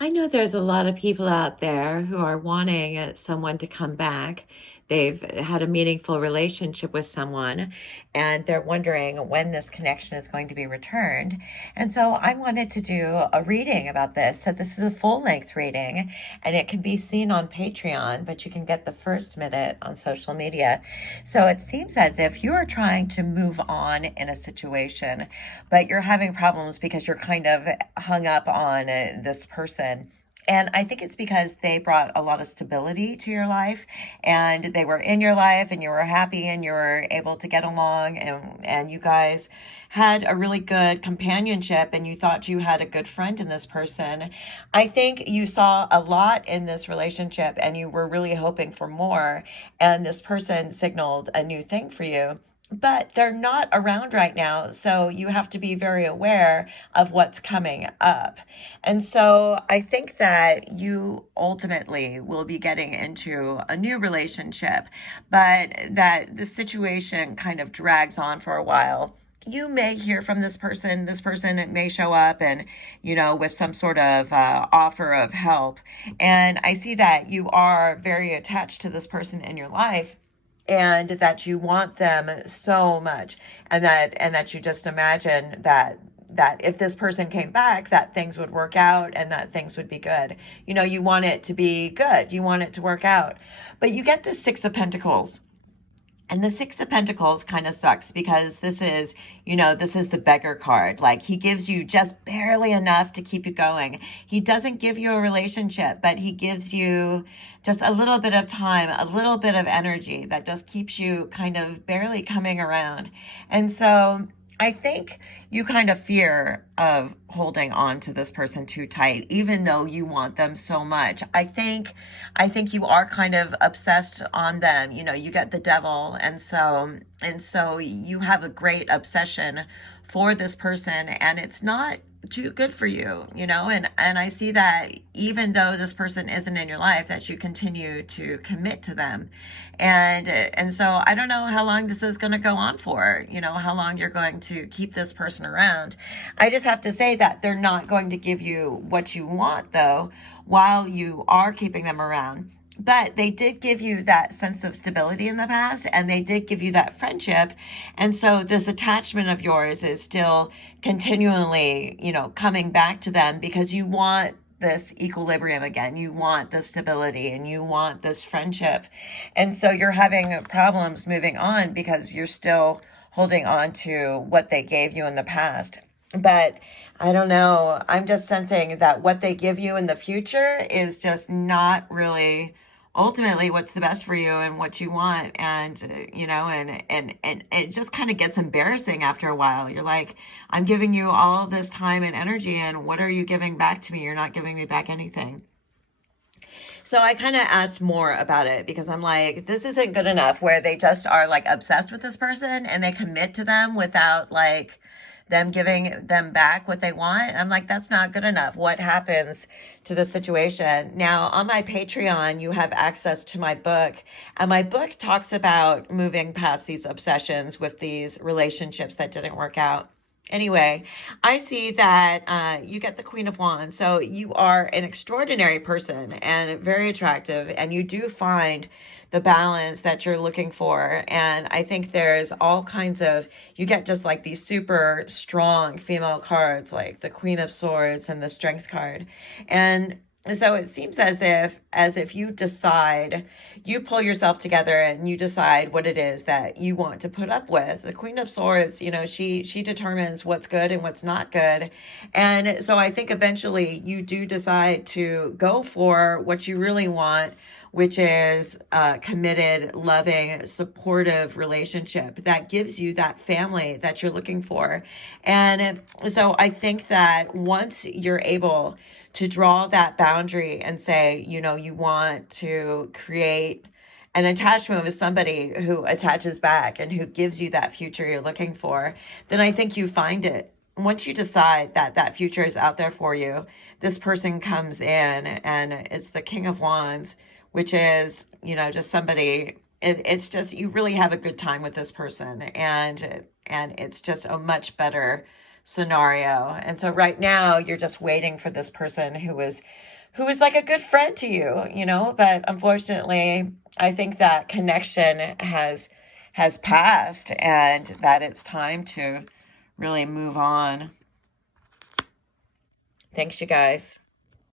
I know there's a lot of people out there who are wanting someone to come back. They've had a meaningful relationship with someone and they're wondering when this connection is going to be returned. And so I wanted to do a reading about this. So this is a full length reading and it can be seen on Patreon, but you can get the first minute on social media. So it seems as if you are trying to move on in a situation, but you're having problems because you're kind of hung up on this person. And I think it's because they brought a lot of stability to your life and they were in your life and you were happy and you were able to get along and you guys had a really good companionship and you thought you had a good friend in this person. I think you saw a lot in this relationship and you were really hoping for more. And this person signaled a new thing for you, but they're not around right now. So you have to be very aware of what's coming up. And so I think that you ultimately will be getting into a new relationship, but that the situation kind of drags on for a while. You may hear from this person. This person may show up and, with some sort of offer of help. And I see that you are very attached to this person in your life and that you want them so much and that you just imagine that if this person came back, that things would work out and that things would be good. You want it to be good. You want it to work out. But you get the Six of Pentacles. And the Six of Pentacles kind of sucks because this is the beggar card. Like, he gives you just barely enough to keep you going. He doesn't give you a relationship, but he gives you just a little bit of time, a little bit of energy that just keeps you kind of barely coming around. And so I think you kind of fear of holding on to this person too tight, even though you want them so much. I think you are kind of obsessed on them. You get the devil. And so you have a great obsession for this person and it's not too good for you, and I see that even though this person isn't in your life, that you continue to commit to them. And so I don't know how long this is going to go on for, how long you're going to keep this person around. I just have to say that they're not going to give you what you want, though, while you are keeping them around. But they did give you that sense of stability in the past, and they did give you that friendship. And so this attachment of yours is still continually, coming back to them because you want this equilibrium again. You want the stability and you want this friendship. And so you're having problems moving on because you're still holding on to what they gave you in the past. But I don't know. I'm just sensing that what they give you in the future is just not really ultimately what's the best for you and what you want. And and it just kind of gets embarrassing after a while. You're like, I'm giving you all this time and energy, and what are you giving back to me? You're not giving me back anything. So I kind of asked more about it because I'm like, this isn't good enough where they just are like obsessed with this person and they commit to them without like them giving them back what they want. I'm like, that's not good enough. What happens to the situation? Now, on my Patreon, you have access to my book. And my book talks about moving past these obsessions with these relationships that didn't work out. Anyway, I see that you get the Queen of Wands. So you are an extraordinary person and very attractive. And you do find the balance that you're looking for. And I think there's all kinds of, you get just like these super strong female cards, like the Queen of Swords and the Strength card. And so it seems as if you decide, you pull yourself together and you decide what it is that you want to put up with. The Queen of Swords, she determines what's good and what's not good. And so I think eventually you do decide to go for what you really want, which is a committed, loving, supportive relationship that gives you that family that you're looking for. And so I think that once you're able to draw that boundary and say, you want to create an attachment with somebody who attaches back and who gives you that future you're looking for, then I think you find it. Once you decide that that future is out there for you, this person comes in and it's the King of Wands, which is, just somebody, it's just, you really have a good time with this person. And it's just a much better scenario. And so right now you're just waiting for this person who was like a good friend to you, you know, but unfortunately, I think that connection has passed and that it's time to really move on. Thanks, you guys.